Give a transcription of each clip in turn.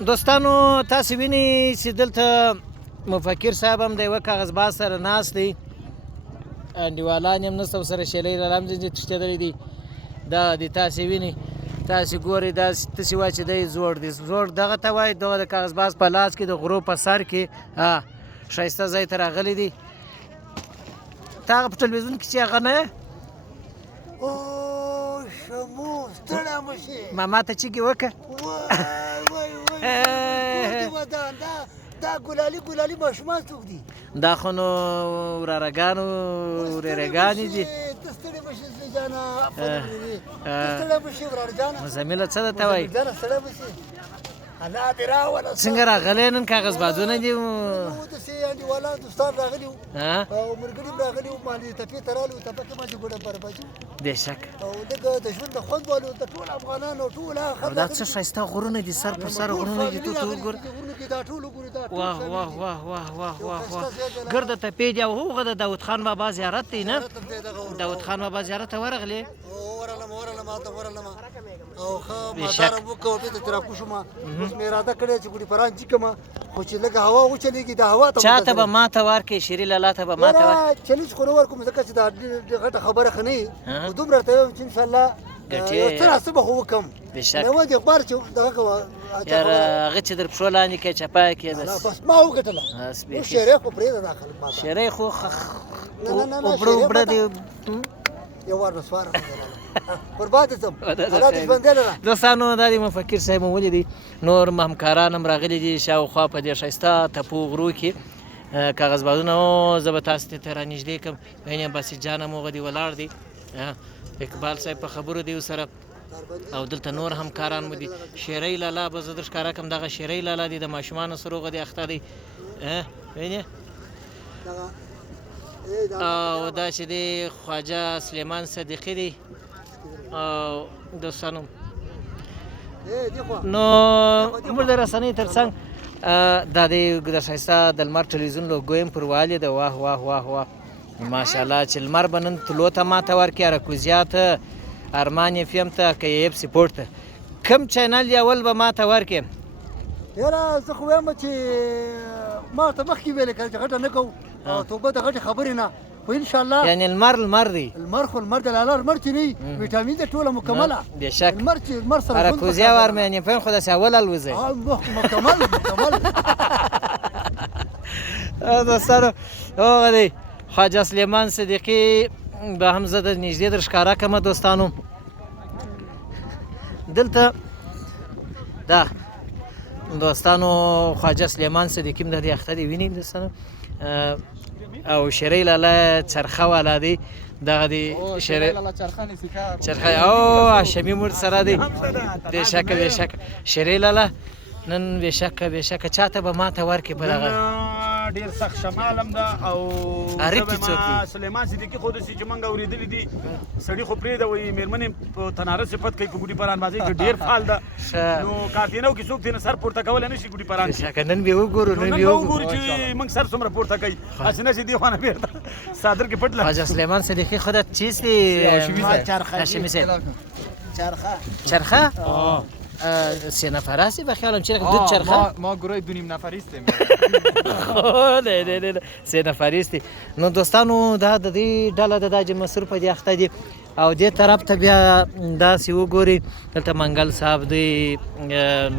دوستانو تاسو وینئ چې دلته مفکر صاحب هم د یوه کاغذباز سره ناست دی، انډیوالان یې هم نسته ورسره شیلۍ لاله هم ځینې تښتېدلی دي. دا د تاسې وینئ، تاسې ګورئ دا تاسې وایي چې دی زوړ دی. زوړ دغه ته وایي، دغه د کاغذباز په لاس کې د غرو په سر کې ښایسته ځای ته راغلی دی. ته هغه په ټلویزیون کې چې هغه نه یې شمو ستړی مه شي، ماما ته چیګې وکړه. دا ګلالي ماشومان څوک دي؟ دا خو نو ورارهګانو ورېرېګانې دي. ته ستړی مه شي زوی جانه، ستړی مه شي وراره جانه. مزمله څه درته وایي؟ جانه ستړی مه شي، الله دې راوله. څنګه راغلی نن کاغذبازونه دي؟ داسې انډیوالان دوستان راغلي وو او ملګري هم راغلي وو، مالې تپې ته راغلي وو، تپه کې باندې ګوډه بربادي وو بېشک. او لږ د ژوند د خوند والو د ټول افغانانو ټول او دا څه ښایسته غرونه دي، سر په سر غرونه دي. تو وګوره، دا ټول وګورئ، دا ټول واه واه واه واه واه واه واه ګرده تپې دي. او هغه د داود خان بابا زیارت دی نه؟ داود خان بابا زیارت ته ورغلې؟ ورغلم او ښه مزار هم وکړ او بېرته ترې راکوز شوم. اوس مې اراده کړې چې ګوډي پران جي کړم، خو چې لږه هوا وچلېږي د هوا ته چا ته به ماته ورکړې؟ شیري لالا ته به ماته ورکړې؟ چلیج خو نه ورکوم ځکه چې دا غټه خبره ښه نه وي، خو دومره ورته وایم چې انشاءالله یو څه ناڅه به خو وکړم. میوه دې غبار چې دغه کوه یاره هغه چې در پښو لاندې کې چپه کې بس ما وګټله. اوس شیرې خو پرېږده دا خلک ماته، شیرې خو اوبړه اوبړه دي. یو وار نسوار قربان دې ځم، الله دې ژوندی لره. دوستانو دا د مفکر صاحب مو ولیدي، نور همکاران هم راغلي دي شاوخوا په دې ښایسته تپو غرو کې کاغذبازونه. او زه به تاسو ته رانږدې کړم. وینې باسط جان هم هغه دی ولاړ دی، اقبال صاحب په خبرو دی ورسره، او دلته نور همکاران مو دي. شیرۍ لالا به زه در ښکاره کړم، دغه شیرۍ لالا دی، د ماشومانو سره هغه دی اخته دی. وینې او دا چې دی خواجه سلیمان صدیقي دی. او دوستانو نو موږ د رسنۍ تر څنګ دا د ښایسته د لمر ټلویزیون لوګو یې پر والې ده. واه واه واه واه ماشاءالله چې لمر به نن طلوع ته ماته ورکړي، اراکوزیا ته، ارمان اف ام ته، که ایف سپورټ ته، کوم چینل یې اول به ماته ورکړي؟ یاره زه خو وایم چې ما ورته مخکې ویلې کړه چې غټه نه کوو او توبه د غټې خبرې نه، خو انشاءالله یعنې لمر دی. لمر خو لمر د لاله لمر چې نه وي ویټامین دی ټوله مکمله. بېشک لمر چې لمر سره اراکوزیا او ارمان اف ام خو داسې اول الوځي مکمل. دوستانو هغه دی خواجه سلیمان صدیقي به هم زه د نږدې در ښکاره کړم. دوستانو دلته دا دوستانو خواجه سلیمان صدیقي هم د دې اخته دی، وینئ دوستانو. او شیرۍ لاله چرخه والا دی، دغه دی چرخه او هاشمي مور سره دی. بېشکه بېشکه شیرۍ لاله نن بېشکه چاته به ماته ورکړي په دغه ډیر سخت شمال هم ده. او عارف چې څوک دی؟ سلیمان صدیقي خو داسې چې موږ اورېدلي دي، سړي خو پرېږده وایي مېرمنې په تناره صفت کوي په ګوډي پران بازۍ کې ډېر فعال ده. نو کافي نه و کې څوک ترېنه سر پورته کولی نه شي ګوډي پران کې. بېشکه نن به وګورو، نن به وګورو چې موږ سر څومره پورته کوي، هسې نه چې دې خوا نه بېرته صادر کې پټ خواجه سلیمان صدیقي خو دا چیز دی؟ هاشمي صاحب چرخه سه نفر هستی بخیالم چرا دو چرخه؟ ما گروه 2.5 نفری هستیم. نه 3 نفری هستی. نو دوستانو دا د دې ډله د داج مصروف دی اخته دي، او دې طرف ته بیا داسې وګورئ دلته منګل صاحب دی،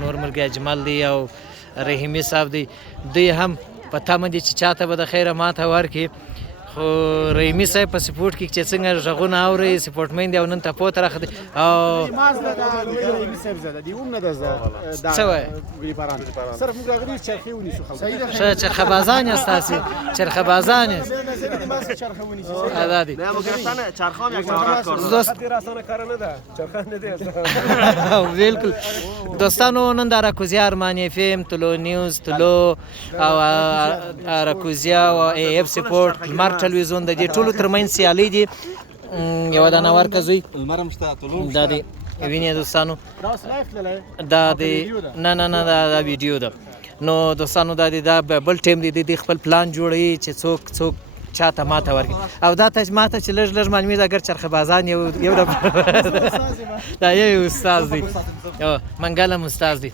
نور ملګری اجمل دی او رحیمي صاحب دی. دوی هم په تمه دي چې چاته به د خیره ماته ورکړي. خو رحیمي صاحب په سپورټ کې چې څنګه غږونه اوري سپورټمین دی او نن تپو ته راخدي. او رحیمي صاحب زده دی هم نه ده څه وایي؟ ګوډي پران صرف موږ راغلي چرخې ونیسو خلک. ښه چرخه بازان یاست تاسې؟ چرخه بازان یاست؟ چرخه ونیسو دا دی چرخه هم یک نوارات کار دوست آسانه کار نه ده، چرخه نه ده. بالکل دوستانو نن د اراکوزیا ارمان اف ام، طلوع نیوز، طلوع او اراکوزیا او ای اف سپورټ، لمر ټلویزیون د دې ټولو ترمنځ سیالي دي. یوه دانه ورکه زوی دا دی، وینئ دوستانو دا دی. نه دا ویډیو ده. نو دوستانو دا دی، دا بل ټیم دی، د خپل پلان جوړوي چې څوک چاته ماته ورکړي. او دا ته ماته چې لږ معلومېږي اگر چرخه بازان یو دا یو استاد دی، منګل هم استاد دی.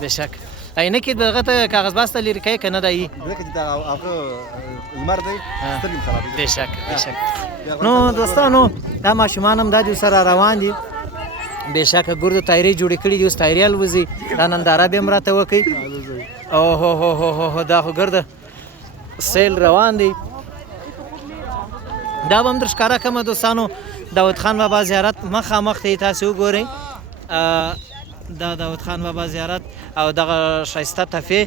بشک عینکې دغه ته کاغذ باسته لرې کوي که نه دی بشک بشک نو دوستانو دا ماشومان هم دا دي سره روان دي بېشکه ګردو تایرې جوړې کړي دي اوس تایرې الوځي دا ننداره به هم راته وکړي اوهو دا خو ګرده سیل روان دی دا به هم در ښکاره کړمه دوستانو داود خان بابا زیارت مخامخ ته یې تاسې وګورئ دا داود خان بابا زیارت او دغه ښایسته تفې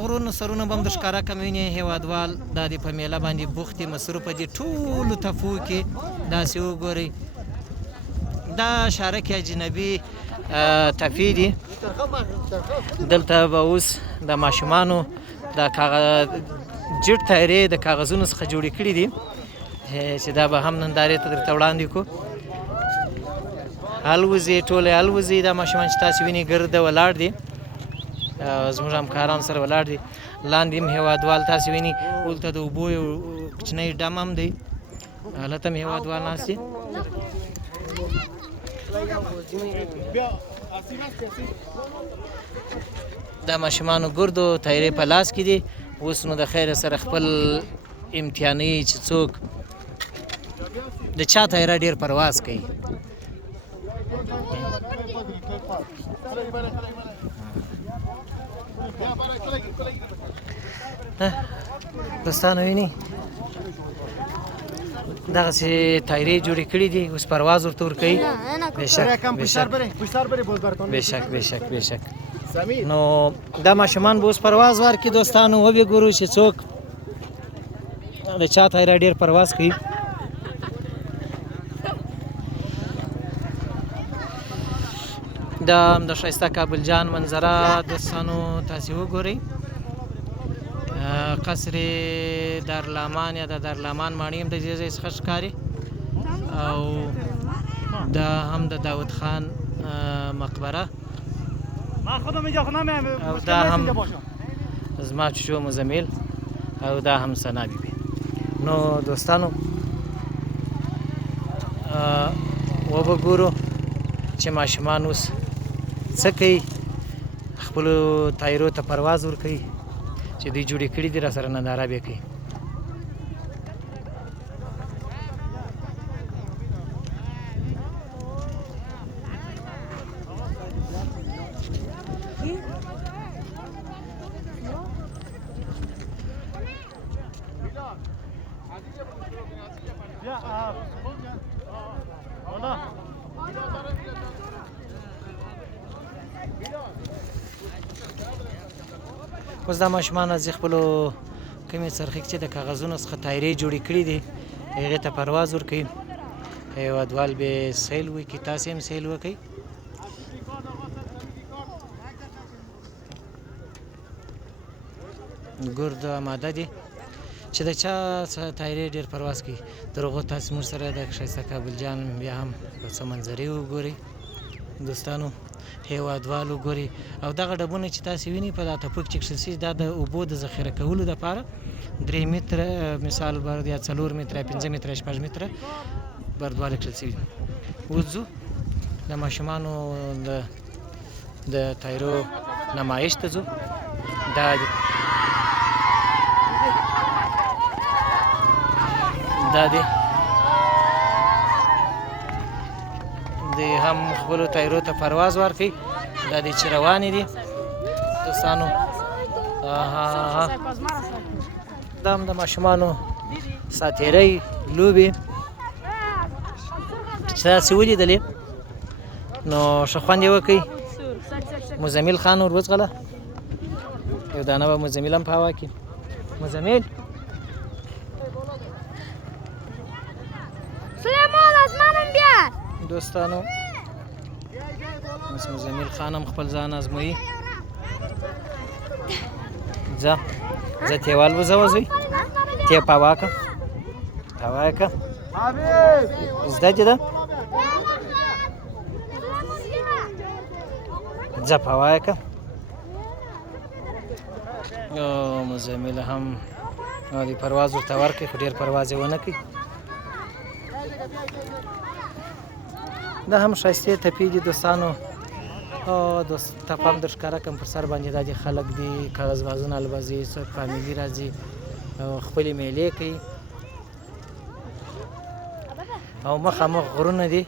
غرونه سرونه به هم در ښکاره کړم وینې هېوادوال دا دې په میله باندې بوخت دي مصروفه دي ټولو تفو کې داسې وګورئ دا شارک اجنبي تفې دي دلته به اوس د ماشومانو د جټ تایرې د کاغذونو څخه جوړې کړي دي چې دا به هم نندارې ته درته وړاندې کړو الوځي ټولې الوځي دا ماشومان چې تاسې وینئ ګرده ولاړ دي زموږ همکاران سره ولاړ دي لاندې هم هېوادوال تاسې وینئ هلته د اوبو یو کوچنی ډم هم دی هلته هم هېوادوال ناست دي دا ماشومانو ګردو تایرې په لاس کې دي اوس نو د خیره سره خپل امتحاني چې څوک د چا تایره ډېر پرواز کوي دوستانو وینئ دغسې تایرې جوړې کړي دي اوس پرواز ورته ورکوي بېشک نو دا ماشومان به اوس پرواز ورکړي دوستانو وبې ګورو چې څوک د چا تایره ډېر پرواز کوي دا هم د ښایسته کابل جان منظره دوستانو تاسې وګورئ قصر دارلامان یا د دارلامان ماڼۍ هم د دې ځای څخه ښکاري او دا هم د داود خان مقبره او دا هم زما چوچو مزمیل او دا هم ثنا بیبي نو دوستانو وبه ګورو چې ماشومان اوس څه کوي خپلو تایرو ته پرواز ورکوي چې دوی جوړې کړي دي را سره ننداره به کوي اوس دا ماشومان از خپلو کومې څرخک چې د کاغذونو څخه تایرې جوړې کړي دي هغې ته پرواز ورکوي هېوادوال به سیل وکړي تاسې هم سیل وکړئ ګرد آماده دي چې د چا څخه تایرې ډېر پرواز کوي تر هغو تاسې موږ سره د ښایسته کابل جان بیا هم یو څه منظرې وګورئ دوستانو هېوادوال وګورئ او دغه ډبونه چې تاسې وینئ په دا تپک چې کښل شوي دا د اوبو د ذخیره کولو دپاره 3 متره مثال بر یا 4 متره 5 متره 6 متره بردواله کښل شوي اوس ځو د ماشومانو د تایرو نمایش ته ځو دا دی دی هم خپلو تایرو ته پرواز ورکوي دا دی چې روانې دي دوستانو دا هم د ماشومانو ساتیرۍ لوبې چې تاسې ولیدلې نو ښه خوند یې وکړئ مزمیل خان ور وځغله یو دانه به مزمیل هم په هوا کې مزمیل سلیمان از منم بیار دوستانو مزمیل خان هم خپل ځان ازمویي ځه تیوال وځوه زوی تی په هوا که زده چې ده ځه په هوا که مزمیل هم د پرواز ورته ورکړي خو ډېر پرواز یې ونه کړي دا هم ښایستې تپې دي دوستانو او دوست ته پام در ښکاره کړم پر سر باندې دا د خلک دي کاغذ بازونه البازي څوک فامیلي راځي او خپلې میلې کوي او مخامخ غرونه دي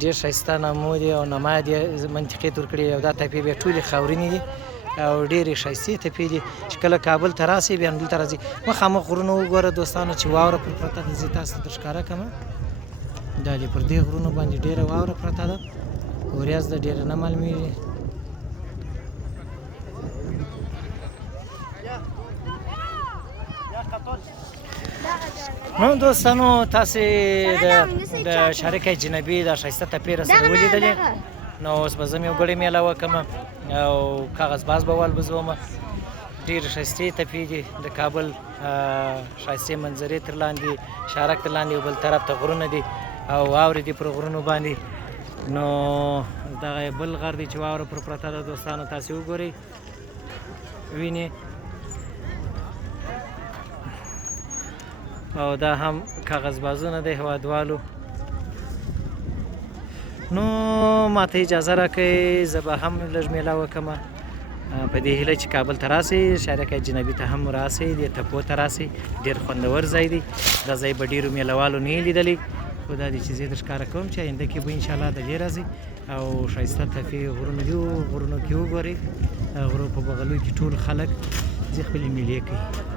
ډېر ښایسته نامو دي او نماد یې منطقې تور کړي او دا تپې بیا ټولې خاورینې دي او ډېرې ښایستې تپې دي چې کله کابل ته راسئ بیا همدلته راځئ مخامخ غرونه وګوره دوستانو چې واوره پر پرته ده زه تاسو ته در ښکاره کړمه دا دې پر دې غرونو باندې ډېره واوره پرته ده وریځ ده ډېره نه معلومېږي نو دوستانو تاسې د شارکه جنبي دا ښایسته تپې راسره ولیدلې نو اوس به زه هم یو ګړی میله وکړم او کاغذ باز به والبزومه ډېرې ښایستې تپې دي د کابل ښایستې منظرې تر لاندې شارک تر لاندې یو بل طرف ته غرونه دي او واورې دي پر غرونو باندې نو دغه بل غر دی چې واوره پر پرته ده دوستانو تاسې وګورئ وینئ او دا هم کاغذ بازونه د هیوادوالو نو ماته اجازه راکړئ زه به هم لږ میله وکړم په دې هیله چې کابل ته راسئ شارکه جنبي ته هم راسئ دې تپو ته راسئ ډېر خوندور ځای دی دا ځای به ډېرو میلهوالو نه یې لیدلی خو دا دی چې زه در ښکاره کوم چې آینده کې به انشاءالله د دې راځئ او ښایسته تپې غرونه دي غرونو کې وګورئ غرو په بغلو کې ټول خلک ځي خپلې میلې کوي